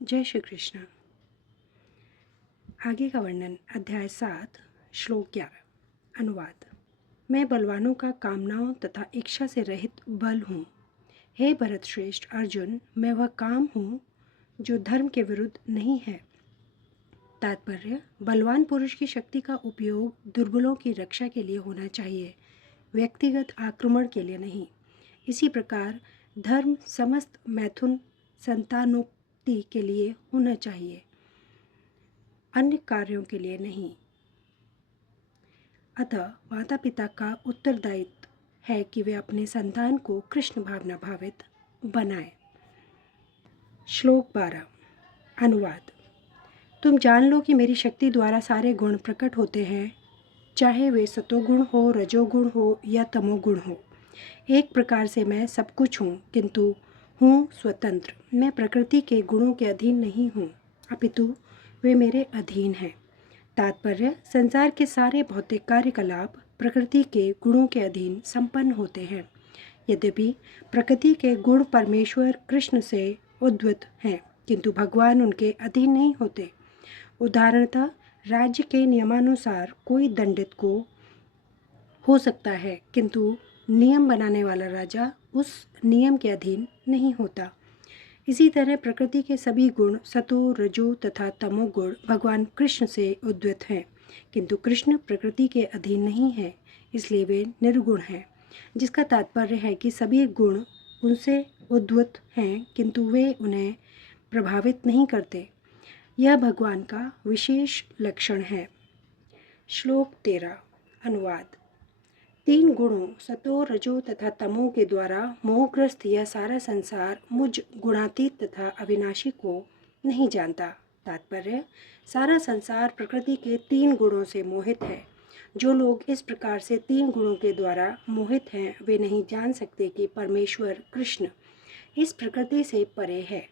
जय श्री कृष्ण। आगे का वर्णन अध्याय 7 श्लोक 11। अनुवाद। मैं बलवानों का कामनाओं तथा इच्छा से रहित बल हूँ। हे भरत श्रेष्ठ अर्जुन, मैं वह काम हूँ जो धर्म के विरुद्ध नहीं है। तात्पर्य: बलवान पुरुष की शक्ति का उपयोग दुर्बलों की रक्षा के लिए होना चाहिए, व्यक्तिगत आक्रमण के लिए नहीं। इसी प्रकार धर्म समस्त मैथुन संतानोक्ति के लिए होना चाहिए, अन्य कार्यों के लिए नहीं। अतः माता पिता का उत्तरदायित्व है कि वे अपने संतान को कृष्ण भावना भावित बनाएं। श्लोक 12। अनुवाद। तुम जान लो कि मेरी शक्ति द्वारा सारे गुण प्रकट होते हैं, चाहे वे सतोगुण हो, रजोगुण हो या तमोगुण हो। एक प्रकार से मैं सब कुछ हूँ, किंतु हूँ स्वतंत्र। मैं प्रकृति के गुणों के अधीन नहीं हूँ, अपितु वे मेरे अधीन हैं। तात्पर्य: संसार के सारे भौतिक कार्यकलाप प्रकृति के गुणों के अधीन संपन्न होते हैं। यद्यपि प्रकृति के गुण परमेश्वर कृष्ण से उद्भूत हैं, किंतु भगवान उनके अधीन नहीं होते। उदाहरणतः राज्य के नियमानुसार कोई दंडित को हो सकता है, किंतु नियम बनाने वाला राजा उस नियम के अधीन नहीं होता। इसी तरह प्रकृति के सभी गुण सतो, रजो तथा तमो गुण भगवान कृष्ण से उद्भूत हैं, किंतु कृष्ण प्रकृति के अधीन नहीं है, इसलिए वे निर्गुण हैं। जिसका तात्पर्य है कि सभी गुण उनसे उद्भूत हैं, किंतु वे उन्हें प्रभावित नहीं करते। यह भगवान का विशेष लक्षण है। श्लोक 13। अनुवाद। तीन गुणों सतो, रजो तथा तमो के द्वारा मोहग्रस्त यह सारा संसार मुझ गुणातीत तथा अविनाशी को नहीं जानता। तात्पर्य: सारा संसार प्रकृति के तीन गुणों से मोहित है। जो लोग इस प्रकार से तीन गुणों के द्वारा मोहित हैं, वे नहीं जान सकते कि परमेश्वर कृष्ण इस प्रकृति से परे है।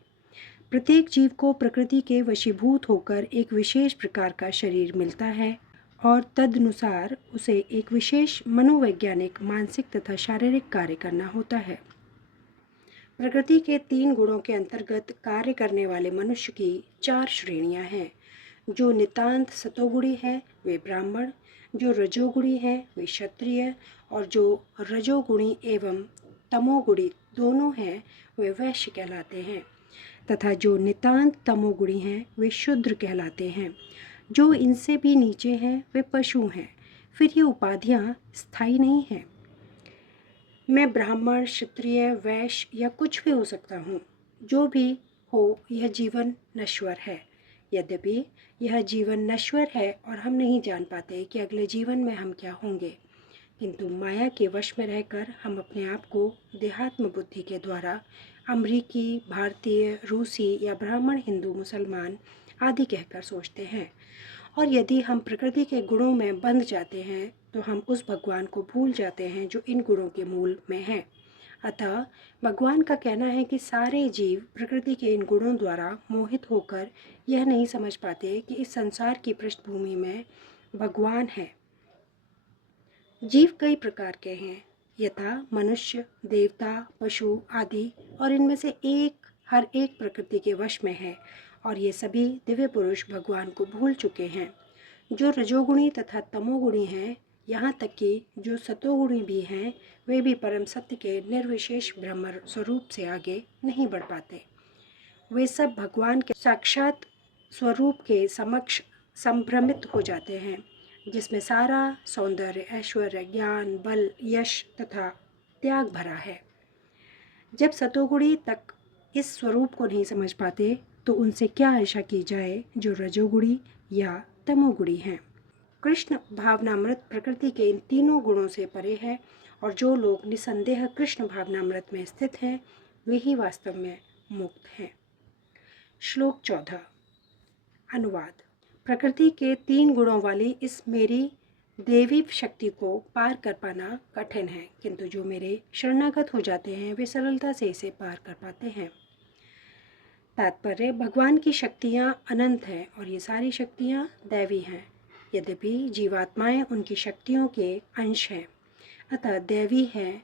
प्रत्येक जीव को प्रकृति के वशीभूत होकर एक विशेष प्रकार का शरीर मिलता है और तदनुसार उसे एक विशेष मनोवैज्ञानिक, मानसिक तथा शारीरिक कार्य करना होता है। प्रकृति के तीन गुणों के अंतर्गत कार्य करने वाले मनुष्य की चार श्रेणियां हैं। जो नितांत सतोगुणी है वे ब्राह्मण, जो रजोगुणी है वे क्षत्रिय, और जो रजोगुणी एवं तमोगुणी दोनों हैं वे वैश्य कहलाते हैं, तथा जो नितांत तमोगुणी हैं वे शूद्र कहलाते हैं। जो इनसे भी नीचे हैं वे पशु हैं। फिर ये उपाधियां स्थायी नहीं हैं। मैं ब्राह्मण, क्षत्रिय, वैश्य या कुछ भी हो सकता हूँ। जो भी हो, यह जीवन नश्वर है। यद्यपि यह जीवन नश्वर है और हम नहीं जान पाते कि अगले जीवन में हम क्या होंगे, किंतु माया के वश में रहकर हम अपने आप को देहात्म बुद्धि के द्वारा अमरीकी, भारतीय, रूसी या ब्राह्मण, हिंदू, मुसलमान आदि कहकर सोचते हैं। और यदि हम प्रकृति के गुणों में बंध जाते हैं तो हम उस भगवान को भूल जाते हैं जो इन गुणों के मूल में है। अतः भगवान का कहना है कि सारे जीव प्रकृति के इन गुणों द्वारा मोहित होकर यह नहीं समझ पाते कि इस संसार की पृष्ठभूमि में भगवान है। जीव कई प्रकार के हैं, यथा मनुष्य, देवता, पशु आदि, और इनमें से हर एक प्रकृति के वश में है, और ये सभी दिव्य पुरुष भगवान को भूल चुके हैं। जो रजोगुणी तथा तमोगुणी हैं, यहाँ तक कि जो सतोगुणी भी हैं, वे भी परम सत्य के निर्विशेष ब्रह्म स्वरूप से आगे नहीं बढ़ पाते। वे सब भगवान के साक्षात स्वरूप के समक्ष संभ्रमित हो जाते हैं, जिसमें सारा सौंदर्य, ऐश्वर्य, ज्ञान, बल, यश तथा त्याग भरा है। जब सतोगुणी तक इस स्वरूप को नहीं समझ पाते तो उनसे क्या आशा की जाए जो रजोगुणी या तमोगुणी हैं। कृष्ण भावनामृत प्रकृति के इन तीनों गुणों से परे है, और जो लोग निसंदेह कृष्ण भावनामृत में स्थित हैं वे ही वास्तव में मुक्त हैं। श्लोक 14। अनुवाद। प्रकृति के तीन गुणों वाली इस मेरी देवी शक्ति को पार कर पाना कठिन है, किंतु जो मेरे शरणागत हो जाते हैं वे सरलता से इसे पार कर पाते हैं। तात्पर्य: भगवान की शक्तियाँ अनंत हैं और ये सारी शक्तियाँ दैवी हैं। यद्यपि जीवात्माएं उनकी शक्तियों के अंश हैं, अतः दैवी हैं,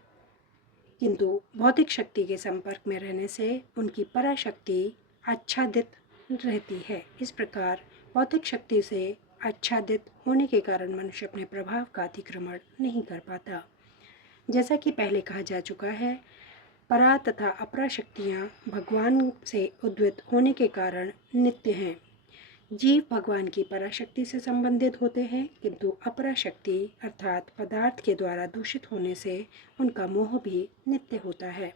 किंतु भौतिक शक्ति के संपर्क में रहने से उनकी पराशक्ति आच्छादित रहती है। इस प्रकार भौतिक शक्ति से आच्छादित होने के कारण मनुष्य अपने प्रभाव का अतिक्रमण नहीं कर पाता। जैसा कि पहले कहा जा चुका है, परा तथा अपरा शक्तियाँ भगवान से उद्भूत होने के कारण नित्य हैं। जीव भगवान की पराशक्ति से संबंधित होते हैं, किंतु अपरा शक्ति अर्थात पदार्थ के द्वारा दूषित होने से उनका मोह भी नित्य होता है।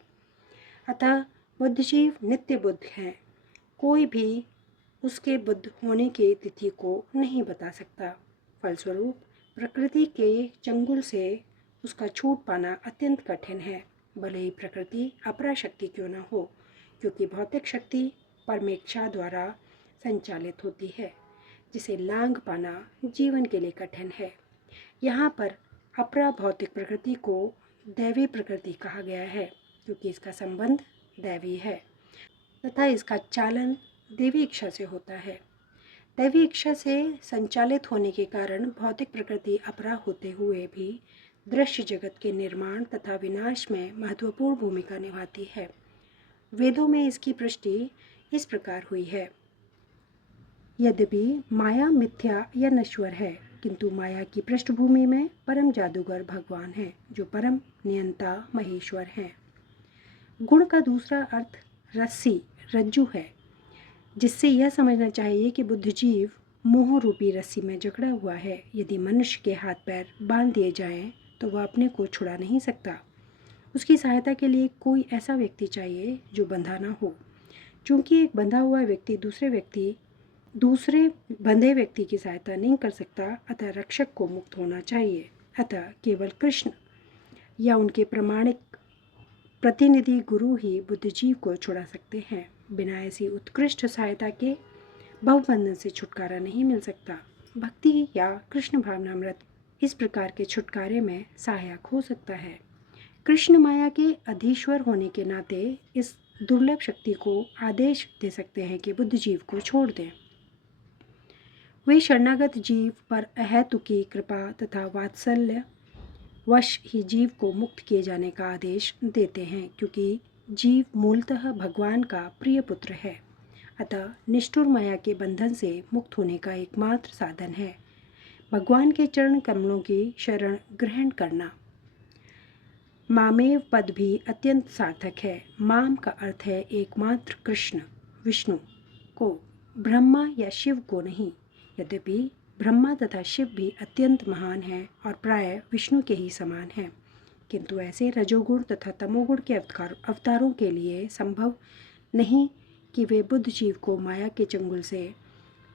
अतः बुद्धिजीव नित्य बुद्ध हैं। कोई भी उसके बुद्ध होने की तिथि को नहीं बता सकता। फलस्वरूप प्रकृति के चंगुल से उसका छूट पाना अत्यंत कठिन है, भले ही प्रकृति अपरा शक्ति क्यों न हो, क्योंकि भौतिक शक्ति परमेच्छा द्वारा संचालित होती है, जिसे लांघ पाना जीवन के लिए कठिन है। यहाँ पर अपरा भौतिक प्रकृति को दैवी प्रकृति कहा गया है, क्योंकि इसका संबंध दैवी है तथा इसका चालन देवी इच्छा से होता है। दैवी इच्छा से संचालित होने के कारण भौतिक प्रकृति अपरा होते हुए भी दृश्य जगत के निर्माण तथा विनाश में महत्वपूर्ण भूमिका निभाती है। वेदों में इसकी पुष्टि इस प्रकार हुई है, यद्यपि माया मिथ्या या नश्वर है, किंतु माया की पृष्ठभूमि में परम जादूगर भगवान है, जो परम नियंता महेश्वर हैं। गुण का दूसरा अर्थ रस्सी रज्जु है, जिससे यह समझना चाहिए कि बुद्धिजीव मोह रूपी रस्सी में जकड़ा हुआ है। यदि मनुष्य के हाथ पैर बांध दिए जाएं, तो वह अपने को छुड़ा नहीं सकता। उसकी सहायता के लिए कोई ऐसा व्यक्ति चाहिए जो बंधा ना हो। चूँकि एक बंधा हुआ व्यक्ति दूसरे बंधे व्यक्ति की सहायता नहीं कर सकता, अतः रक्षक को मुक्त होना चाहिए। अतः केवल कृष्ण या उनके प्रमाणिक प्रतिनिधि गुरु ही बुद्धिजीव को छुड़ा सकते हैं। बिना ऐसी उत्कृष्ट सहायता के भवबंधन से छुटकारा नहीं मिल सकता। भक्ति या कृष्ण भावनामृत इस प्रकार के छुटकारे में सहायक हो सकता है। कृष्ण माया के अधीश्वर होने के नाते इस दुर्लभ शक्ति को आदेश दे सकते हैं कि बुद्धिजीव को छोड़ दें। वे शरणागत जीव पर अहेतुकी कृपा तथा वात्सल्य वश ही जीव को मुक्त किए जाने का आदेश देते हैं, क्योंकि जीव मूलतः भगवान का प्रिय पुत्र है। अतः निष्ठुर माया के बंधन से मुक्त होने का एकमात्र साधन है भगवान के चरण कमलों की शरण ग्रहण करना। मामेव पद भी अत्यंत सार्थक है। माम का अर्थ है एकमात्र कृष्ण विष्णु को, ब्रह्मा या शिव को नहीं। यद्यपि ब्रह्मा तथा शिव भी अत्यंत महान हैं और प्राय विष्णु के ही समान हैं, किंतु ऐसे रजोगुण तथा तमोगुण के अवतारों के लिए संभव नहीं कि वे बुद्ध जीव को माया के चंगुल से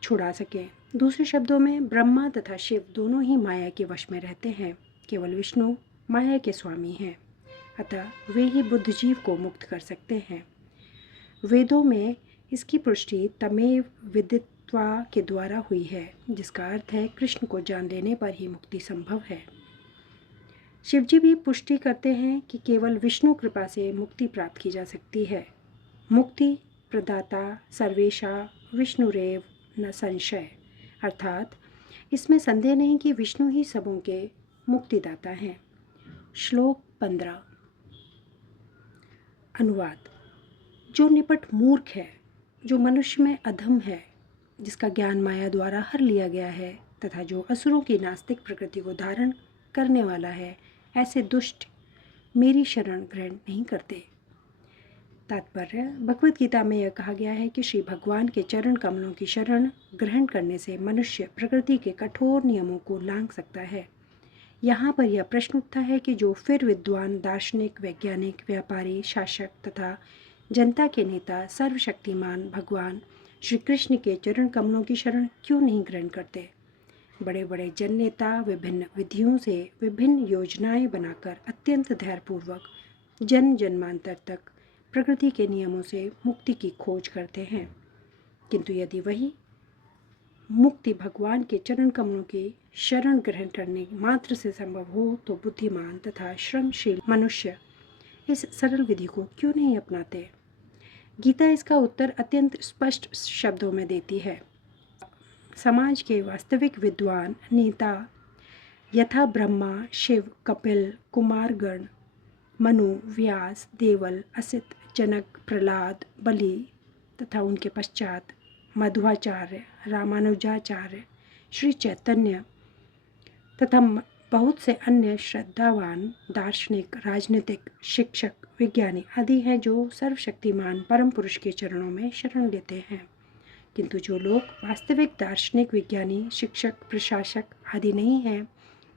छुड़ा सकें। दूसरे शब्दों में ब्रह्मा तथा शिव दोनों ही माया के वश में रहते हैं, केवल विष्णु माया के स्वामी हैं, अतः वे ही बुद्ध जीव को मुक्त कर सकते हैं। वेदों में इसकी पुष्टि तमेव विदित्वा के द्वारा हुई है, जिसका अर्थ है कृष्ण को जान लेने पर ही मुक्ति संभव है। शिवजी भी पुष्टि करते हैं कि केवल विष्णु कृपा से मुक्ति प्राप्त की जा सकती है। मुक्ति प्रदाता सर्वेशा विष्णुरेव न संशय, अर्थात इसमें संदेह नहीं कि विष्णु ही सबों के मुक्तिदाता हैं। श्लोक 15 अनुवाद। जो निपट मूर्ख है, जो मनुष्य में अधम है, जिसका ज्ञान माया द्वारा हर लिया गया है तथा जो असुरों की नास्तिक प्रकृति को धारण करने वाला है, ऐसे दुष्ट मेरी शरण ग्रहण नहीं करते। तात्पर्य, भगवत गीता में यह कहा गया है कि श्री भगवान के चरण कमलों की शरण ग्रहण करने से मनुष्य प्रकृति के कठोर नियमों को लांघ सकता है। यहाँ पर यह प्रश्न उठता है कि जो फिर विद्वान, दार्शनिक, वैज्ञानिक, व्यापारी, शासक तथा जनता के नेता सर्वशक्तिमान भगवान श्री कृष्ण के चरण कमलों की शरण क्यों नहीं ग्रहण करते। बड़े बड़े जन नेता विभिन्न विधियों से विभिन्न योजनाएं बनाकर अत्यंत धैर्यपूर्वक जन जन्मांतर तक प्रकृति के नियमों से मुक्ति की खोज करते हैं, किंतु यदि वही मुक्ति भगवान के चरण कमलों की शरण ग्रहण करने मात्र से संभव हो, तो बुद्धिमान तथा श्रमशील मनुष्य इस सरल विधि को क्यों नहीं अपनाते। गीता इसका उत्तर अत्यंत स्पष्ट शब्दों में देती है। समाज के वास्तविक विद्वान नेता यथा ब्रह्मा, शिव, कपिल, कुमारगण, मनु, व्यास, देवल, असित, जनक, प्रहलाद, बलि तथा उनके पश्चात मध्वाचार्य, रामानुजाचार्य, श्री चैतन्य तथा बहुत से अन्य श्रद्धावान दार्शनिक, राजनीतिक, शिक्षक, विज्ञानी आदि हैं जो सर्वशक्तिमान परम पुरुष के चरणों में शरण लेते हैं। किंतु जो लोग वास्तविक दार्शनिक, विज्ञानी, शिक्षक, प्रशासक आदि नहीं हैं,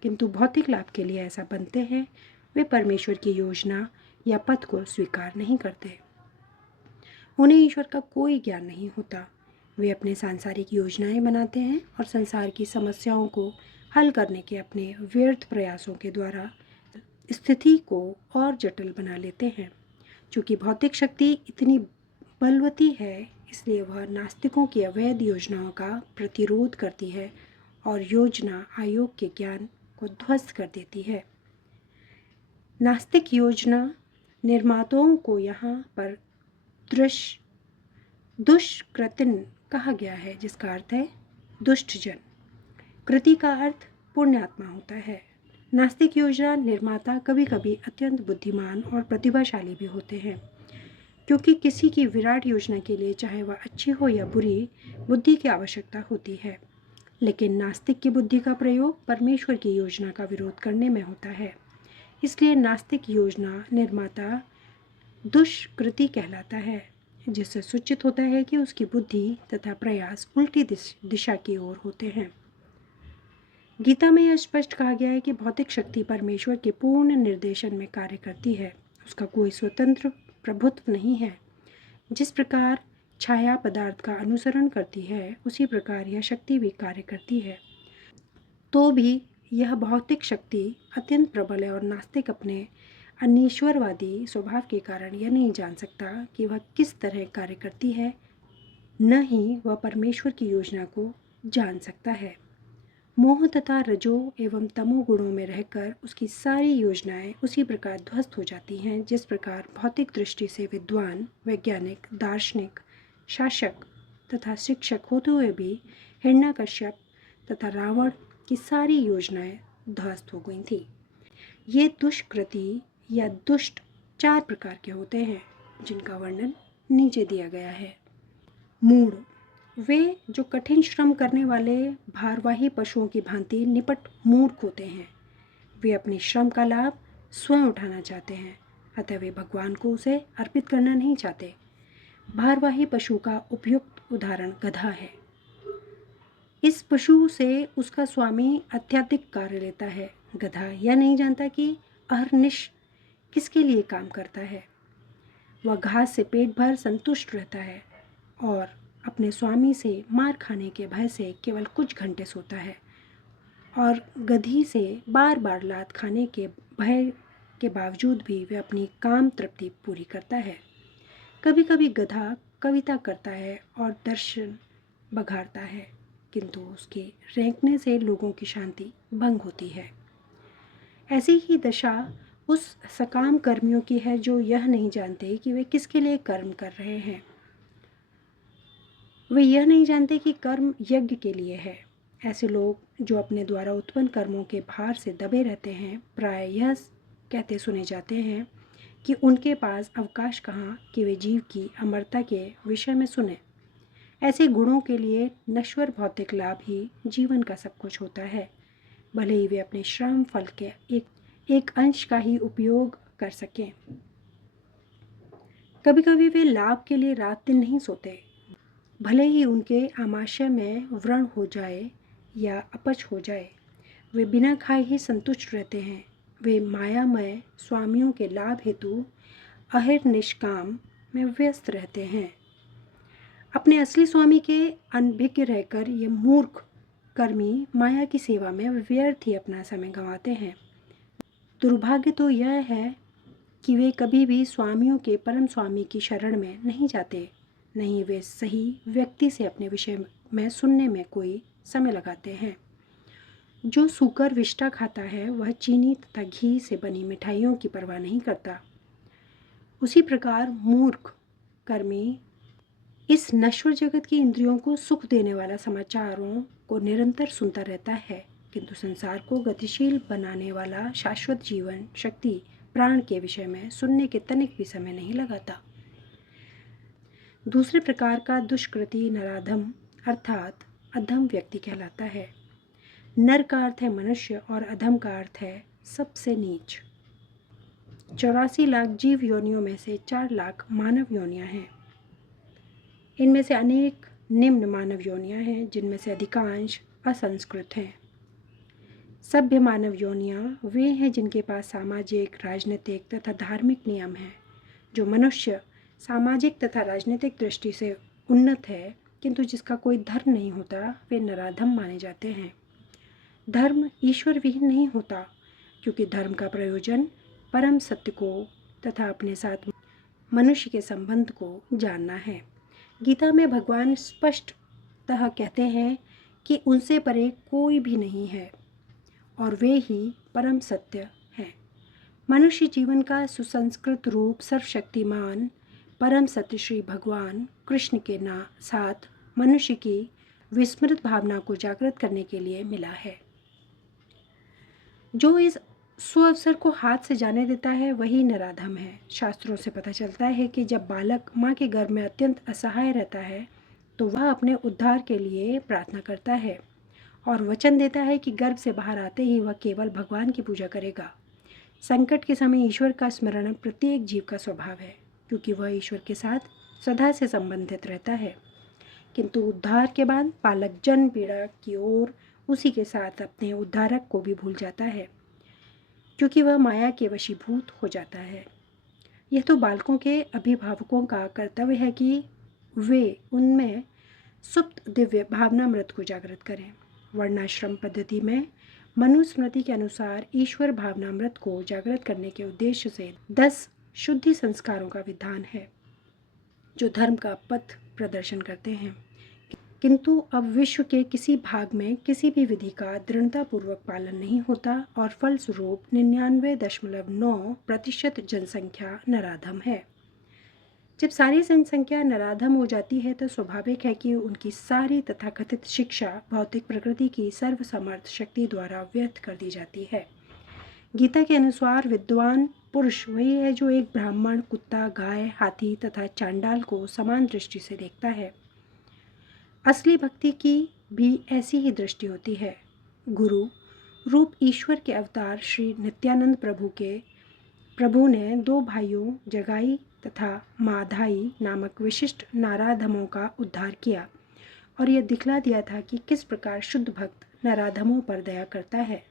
किंतु भौतिक लाभ के लिए ऐसा बनते हैं, वे परमेश्वर की योजना या पथ को स्वीकार नहीं करते। उन्हें ईश्वर का कोई ज्ञान नहीं होता। वे अपने सांसारिक योजनाएं बनाते हैं और संसार की समस्याओं को हल करने के अपने व्यर्थ प्रयासों के द्वारा स्थिति को और जटिल बना लेते हैं। चूँकि भौतिक शक्ति इतनी बलवती है, इसलिए वह नास्तिकों की अवैध योजनाओं का प्रतिरोध करती है और योजना आयोग के ज्ञान को ध्वस्त कर देती है। नास्तिक योजना निर्माताओं को यहाँ पर दुष्कृतिन कहा गया है, जिसका अर्थ है दुष्टजन। कृति का अर्थ पुण्यात्मा होता है। नास्तिक योजना निर्माता कभी कभी अत्यंत बुद्धिमान और प्रतिभाशाली भी होते हैं, क्योंकि किसी की विराट योजना के लिए, चाहे वह अच्छी हो या बुरी, बुद्धि की आवश्यकता होती है। लेकिन नास्तिक की बुद्धि का प्रयोग परमेश्वर की योजना का विरोध करने में होता है। इसलिए नास्तिक योजना निर्माता दुष्कृति कहलाता है, जिससे सूचित होता है कि उसकी बुद्धि तथा प्रयास उल्टी दिशा की ओर होते हैं। गीता में यह स्पष्ट कहा गया है कि भौतिक शक्ति परमेश्वर के पूर्ण निर्देशन में कार्य करती है। उसका कोई स्वतंत्र प्रभुत्व नहीं है। जिस प्रकार छाया पदार्थ का अनुसरण करती है, उसी प्रकार यह शक्ति भी कार्य करती है। तो भी यह भौतिक शक्ति अत्यंत प्रबल है और नास्तिक अपने अनीश्वरवादी स्वभाव के कारण यह नहीं जान सकता कि वह किस तरह कार्य करती है, न ही वह परमेश्वर की योजना को जान सकता है। मोह तथा रजो एवं तमो गुणों में रहकर उसकी सारी योजनाएं उसी प्रकार ध्वस्त हो जाती हैं, जिस प्रकार भौतिक दृष्टि से विद्वान, वैज्ञानिक, दार्शनिक, शासक तथा शिक्षक होते हुए भी हिरण्यकश्यप तथा रावण की सारी योजनाएं ध्वस्त हो गई थी। ये दुष्कृति या दुष्ट 4 प्रकार के होते हैं, जिनका वर्णन नीचे दिया गया है। मूढ़, वे जो कठिन श्रम करने वाले भारवाही पशुओं की भांति निपट मूर्ख होते हैं। वे अपने श्रम का लाभ स्वयं उठाना चाहते हैं, अतः वे भगवान को उसे अर्पित करना नहीं चाहते। भारवाही पशु का उपयुक्त उदाहरण गधा है। इस पशु से उसका स्वामी अत्यधिक कार्य लेता है। गधा यह नहीं जानता कि अहर्निश किसके लिए काम करता है। वह घास से पेट भर संतुष्ट रहता है और अपने स्वामी से मार खाने के भय से केवल कुछ घंटे सोता है, और गधी से बार बार लात खाने के भय के बावजूद भी वह अपनी काम तृप्ति पूरी करता है। कभी कभी गधा कविता करता है और दर्शन बघाड़ता है, किंतु उसके रेंकने से लोगों की शांति भंग होती है। ऐसी ही दशा उस सकाम कर्मियों की है जो यह नहीं जानते कि वे किसके लिए कर्म कर रहे हैं। वे यह नहीं जानते कि कर्म यज्ञ के लिए है। ऐसे लोग जो अपने द्वारा उत्पन्न कर्मों के भार से दबे रहते हैं, प्राय यह कहते सुने जाते हैं कि उनके पास अवकाश कहाँ कि वे जीव की अमरता के विषय में सुने। ऐसे गुणों के लिए नश्वर भौतिक लाभ ही जीवन का सब कुछ होता है, भले ही वे अपने श्रम फल के एक अंश का ही उपयोग कर सकें। कभी कभी वे लाभ के लिए रात दिन नहीं सोते, भले ही उनके आमाशय में व्रण हो जाए या अपच हो जाए। वे बिना खाए ही संतुष्ट रहते हैं। वे मायामय स्वामियों के लाभ हेतु अहिर्निष्काम में व्यस्त रहते हैं। अपने असली स्वामी के अनभिज्ञ रहकर ये मूर्ख कर्मी माया की सेवा में व्यर्थ ही अपना समय गंवाते हैं। दुर्भाग्य तो यह है कि वे कभी भी स्वामियों के परम स्वामी की शरण में नहीं जाते, नहीं वे सही व्यक्ति से अपने विषय में सुनने में कोई समय लगाते हैं। जो सूकर विष्ठा खाता है, वह चीनी तथा घी से बनी मिठाइयों की परवाह नहीं करता। उसी प्रकार मूर्ख कर्मी इस नश्वर जगत की इंद्रियों को सुख देने वाला समाचारों को निरंतर सुनता रहता है, किंतु संसार को गतिशील बनाने वाला शाश्वत जीवन शक्ति प्राण के विषय में सुनने के तनिक भी समय नहीं लगाता। दूसरे प्रकार का दुष्कृति नराधम अर्थात अधम व्यक्ति कहलाता है। नर का अर्थ है मनुष्य और अधम का अर्थ है सबसे नीच। 84 लाख जीव योनियों में से 4 लाख मानव योनियां हैं। इनमें से अनेक निम्न मानव योनियां हैं जिनमें से अधिकांश असंस्कृत हैं। सभ्य मानव योनियां वे हैं जिनके पास सामाजिक, राजनीतिक तथा धार्मिक नियम हैं। जो मनुष्य सामाजिक तथा राजनीतिक दृष्टि से उन्नत है किंतु जिसका कोई धर्म नहीं होता, वे नराधम माने जाते हैं। धर्म ईश्वर विहीन नहीं होता, क्योंकि धर्म का प्रयोजन परम सत्य को तथा अपने साथ मनुष्य के संबंध को जानना है। गीता में भगवान स्पष्टतः कहते हैं कि उनसे परे कोई भी नहीं है और वे ही परम सत्य हैं। मनुष्य जीवन का सुसंस्कृत रूप सर्वशक्तिमान परम सत्य श्री भगवान कृष्ण के साथ मनुष्य की विस्मृत भावना को जागृत करने के लिए मिला है। जो इस सुअवसर को हाथ से जाने देता है वही नराधम है। शास्त्रों से पता चलता है कि जब बालक माँ के गर्भ में अत्यंत असहाय रहता है तो वह अपने उद्धार के लिए प्रार्थना करता है और वचन देता है कि गर्भ से बाहर आते ही वह केवल भगवान की पूजा करेगा। संकट के समय ईश्वर का स्मरण प्रत्येक जीव का स्वभाव है, क्योंकि वह ईश्वर के साथ सदा से संबंधित रहता है। किंतु उद्धार के बाद बालक जन्म पीड़ा की ओर उसी के साथ अपने उद्धारक को भी भूल जाता है, क्योंकि वह माया के वशीभूत हो जाता है। यह तो बालकों के अभिभावकों का कर्तव्य है कि वे उनमें सुप्त दिव्य भावनामृत को जागृत करें। वर्णाश्रम पद्धति में मनुस्मृति के अनुसार ईश्वर भावनामृत को जागृत करने के उद्देश्य से 10 शुद्धि संस्कारों का विधान है जो धर्म का पथ प्रदर्शन करते हैं। किंतु अब विश्व के किसी भाग में किसी भी विधि का दृढ़तापूर्वक पालन नहीं होता और फलस्वरूप 99.9% जनसंख्या नराधम है। जब सारी जनसंख्या नराधम हो जाती है तो स्वाभाविक है कि उनकी सारी तथाकथित शिक्षा भौतिक प्रकृति की सर्वसमर्थ शक्ति द्वारा व्यर्थ कर दी जाती है। गीता के अनुसार विद्वान पुरुष वही है जो एक ब्राह्मण, कुत्ता, गाय, हाथी तथा चांडाल को समान दृष्टि से देखता है। असली भक्ति की भी ऐसी ही दृष्टि होती है। गुरु रूप ईश्वर के अवतार श्री नित्यानंद प्रभु ने 2 भाइयों जगाई तथा माधाई नामक विशिष्ट नाराधमों का उद्धार किया और यह दिखला दिया था कि किस प्रकार शुद्ध भक्त नराधमों पर दया करता है।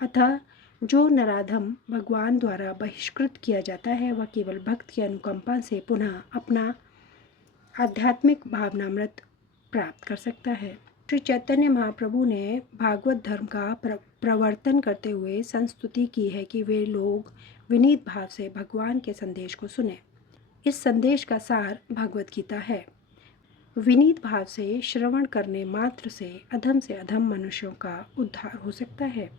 अतः जो नराधम भगवान द्वारा बहिष्कृत किया जाता है वह केवल भक्त की अनुकंपा से पुनः अपना आध्यात्मिक भावनामृत प्राप्त कर सकता है। श्री चैतन्य महाप्रभु ने भागवत धर्म का प्रवर्तन करते हुए संस्तुति की है कि वे लोग विनीत भाव से भगवान के संदेश को सुने। इस संदेश का सार भगवत गीता है। विनीत भाव से श्रवण करने मात्र से अधम मनुष्यों का उद्धार हो सकता है,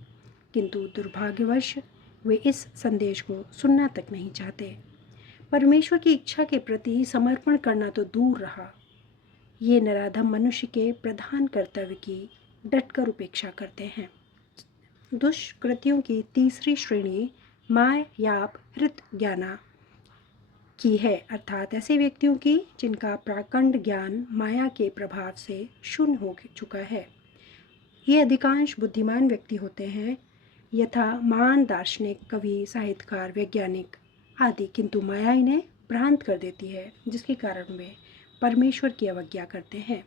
किंतु दुर्भाग्यवश वे इस संदेश को सुनना तक नहीं चाहते। परमेश्वर की इच्छा के प्रति समर्पण करना तो दूर रहा, ये नराधम मनुष्य के प्रधान कर्तव्य की डटकर उपेक्षा करते हैं। दुष्कृतियों की तीसरी श्रेणी मायाप हृत ज्ञाना की है, अर्थात ऐसे व्यक्तियों की जिनका प्राकंड ज्ञान माया के प्रभाव से शून्य हो चुका है। ये अधिकांश बुद्धिमान व्यक्ति होते हैं, यथा महान दार्शनिक, कवि, साहित्यकार, वैज्ञानिक आदि, किंतु माया इन्हें भ्रांत कर देती है, जिसके कारण वे परमेश्वर की अवज्ञा करते हैं।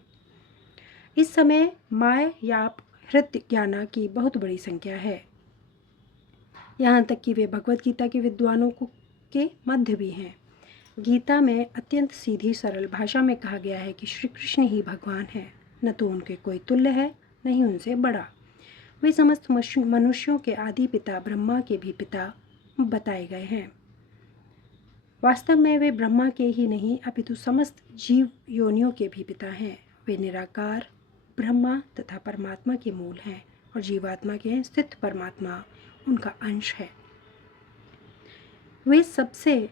इस समय मायाप हृत ज्ञाना की बहुत बड़ी संख्या है, यहाँ तक कि वे भगवत गीता के विद्वानों के मध्य भी हैं। गीता में अत्यंत सीधी सरल भाषा में कहा गया है कि श्री कृष्ण ही भगवान है, न तो उनके कोई तुल्य है न ही उनसे बड़ा। वे समस्त मनुष्यों के आदि पिता ब्रह्मा के भी पिता बताए गए हैं। वास्तव में वे ब्रह्मा के ही नहीं अपितु समस्त जीव योनियों के भी पिता हैं। वे निराकार ब्रह्मा तथा परमात्मा के मूल हैं और जीवात्मा के स्थित परमात्मा उनका अंश है। वे सबसे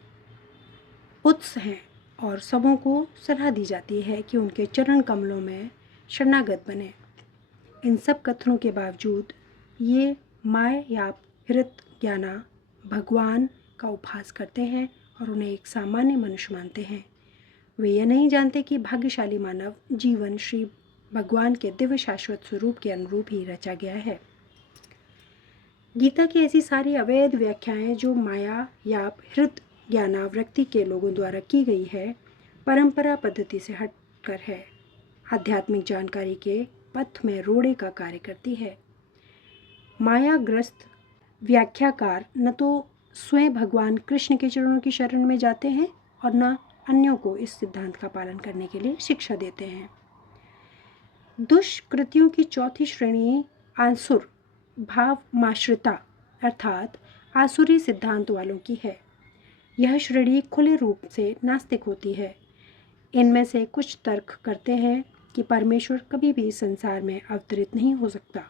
उत्स हैं और सबों को सलाह दी जाती है कि उनके चरण कमलों में शरणागत बने। इन सब कथनों के बावजूद ये मायाप हृत ज्ञाना भगवान का उपहास करते हैं और उन्हें एक सामान्य मनुष्य मानते हैं। वे यह नहीं जानते कि भाग्यशाली मानव जीवन श्री भगवान के दिव्य शाश्वत स्वरूप के अनुरूप ही रचा गया है। गीता की ऐसी सारी अवैध व्याख्याएं जो माया या हृत ज्ञानावृत्ति के लोगों द्वारा की गई है, परंपरा पद्धति से हटकर है, आध्यात्मिक जानकारी के पथ में रोड़े का कार्य करती है। मायाग्रस्त व्याख्याकार न तो स्वयं भगवान कृष्ण के चरणों की शरण में जाते हैं और न अन्यों को इस सिद्धांत का पालन करने के लिए शिक्षा देते हैं। दुष्कृतियों की चौथी श्रेणी आसुर भावमाश्रिता अर्थात आसुरी सिद्धांत वालों की है। यह श्रेणी खुले रूप से नास्तिक होती है। इनमें से कुछ तर्क करते हैं कि परमेश्वर कभी भी संसार में अवतरित नहीं हो सकता,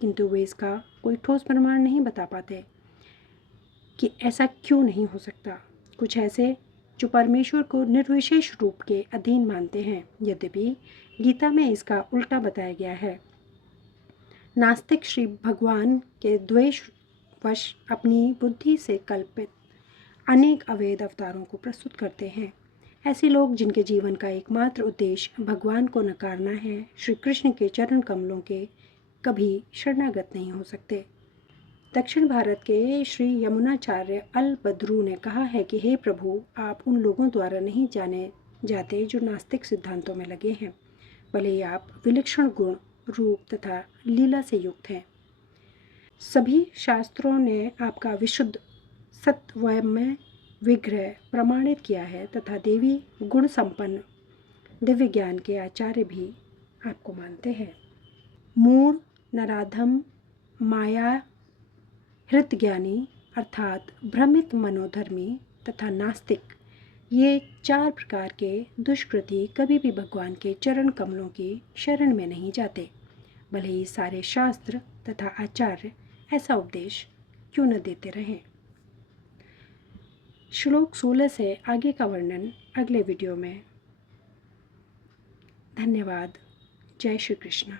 किंतु वे इसका कोई ठोस प्रमाण नहीं बता पाते कि ऐसा क्यों नहीं हो सकता। कुछ ऐसे जो परमेश्वर को निर्विशेष रूप के अधीन मानते हैं, यद्यपि गीता में इसका उल्टा बताया गया है। नास्तिक श्री भगवान के द्वेष वश अपनी बुद्धि से कल्पित अनेक अवैध अवतारों को प्रस्तुत करते हैं। ऐसे लोग जिनके जीवन का एकमात्र उद्देश्य भगवान को नकारना है, श्री कृष्ण के चरण कमलों के कभी शरणागत नहीं हो सकते। दक्षिण भारत के श्री यमुनाचार्य अल बद्रू ने कहा है कि हे प्रभु, आप उन लोगों द्वारा नहीं जाने जाते जो नास्तिक सिद्धांतों में लगे हैं, भले ही आप विलक्षण गुण, रूप तथा लीला से युक्त हैं। सभी शास्त्रों ने आपका विशुद्ध सत्वमय विग्रह प्रमाणित किया है तथा देवी गुण संपन्न दिव्य ज्ञान के आचार्य भी आपको मानते हैं। मूढ़, नराधम, माया हृत ज्ञानी अर्थात भ्रमित मनोधर्मी तथा नास्तिक, ये 4 प्रकार के दुष्कृति कभी भी भगवान के चरण कमलों की शरण में नहीं जाते, भले ही सारे शास्त्र तथा आचार्य ऐसा उपदेश क्यों न देते रहें। श्लोक 16 से आगे का वर्णन अगले वीडियो में। धन्यवाद। जय श्री कृष्ण।